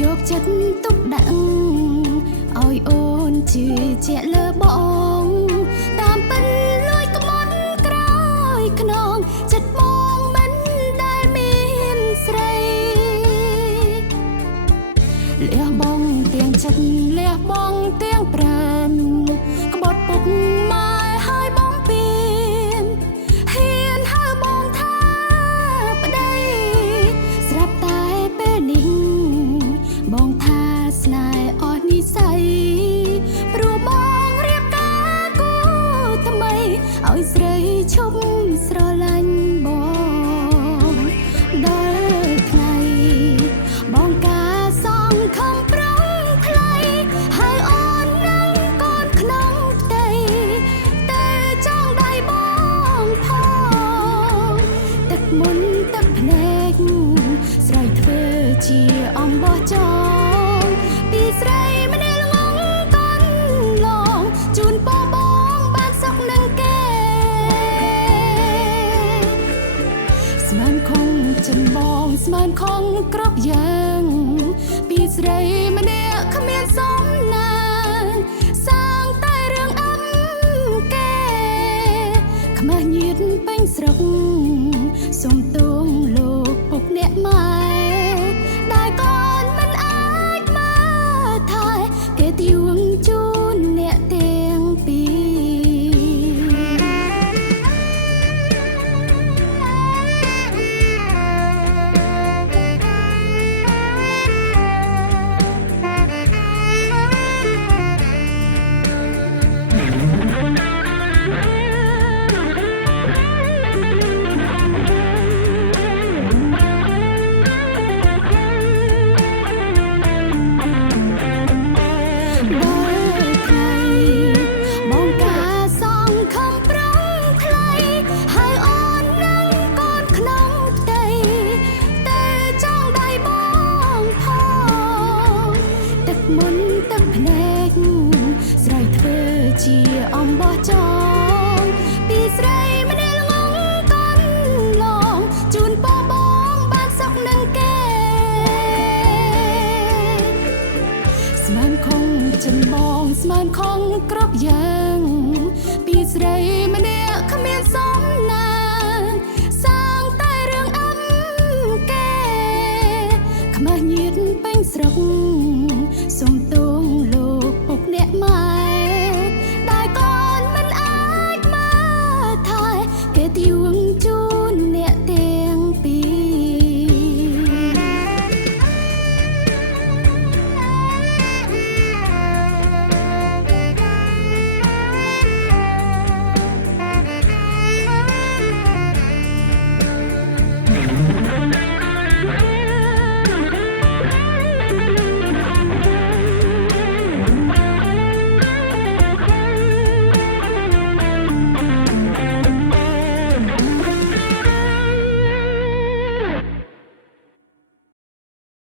យកចិត្តទុកដាក់ឲ្យអូនជឿជាក់លើបងតាមពិនលួយក្បត់ក្រោយខ្នងចិត្តបងមិនដែលមានស្រីលះបងទាំងចិត្តលះបងទាំងប្រាណក្បត់ពុកម៉ែឲ្យបងពៀនហ៊ានហៅបងថាប្តីស្រាប់តែពេលនេះបងថាស្នេហ៍អស់និស្ស័យព្រោះបងរៀបការគូថ្មីឲ្យស្រីឈប់ស្រឡាញ់បងដល់ថ្ងៃបងការសងខំប្រឹងខ្លីហើយអូននឹងកូនក្នុងផ្ទៃតែចង់ដៃបងផងទឹកមុនទឹកភ្នែកស្រ័យធ្វើជាអំបោះចងពីស្រីម្នាក់ល្ងងកូនឡងជូនបងបានសុខនឹងគេស្មានខំចិនបងស្មានខំគ្រប់យ៉ាងពីស្រីម្នាក់គ្មានសំណាងសាងតែរឿងអឹមគេខ្មាស់ញៀតពេញស្រុកសុំទងលោកពុកអ្នកម៉ែ